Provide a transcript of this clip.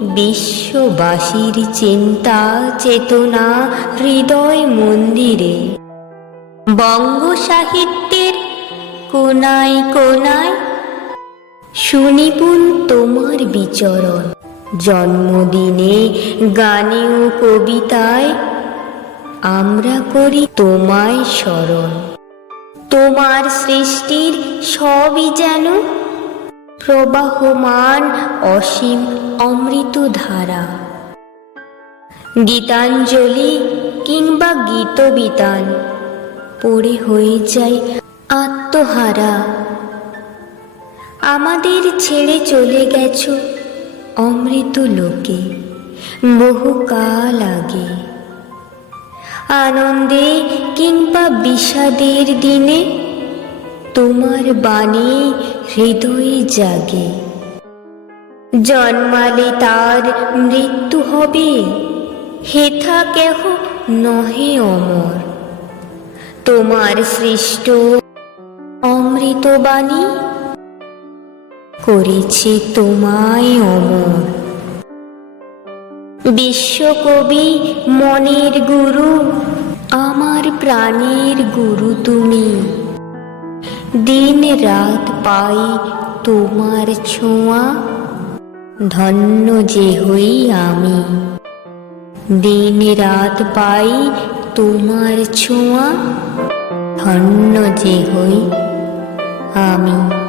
বিশ্ববাসীর চিন্তা, চেতনা, হৃদয় মন্দিরে। বঙ্গ সাহিত্যের কোনায় কোনায় শুনিপুন তোমার বিচরণ। জন্মদিনে গানে ও কবিতায় আমরা করি তোমায় স্মরণ। তোমার সৃষ্টির সবই যেন প্রবাহমান অসীম অমৃত ধারা গীতাঞ্জলি কিংবা গীতবিতান, পড়ে হয়ে যায় আত্মহারা। আমাদের ছেড়ে চলে গেছো অমৃত লোকে, বহু কাল আগে। আনন্দে কিংবা বিষাদের দিনে তোমার বাণী হৃদয়ে জাগে। জন্মালে তার মৃত্যু হবে হেথা কেহ নহে অমর। তোমার সৃষ্ট অমৃত বাণী করেছে তোমায় অমর। বিশ্বকবি মনের গুরু, আমার প্রাণের গুরু তুমি। দিন রাত পাই তোমার ছোঁয়া, ধন্য যে হই আমি। দিন রাত পাই তোমার ছোঁয়া, ধন্য যে হই আমি।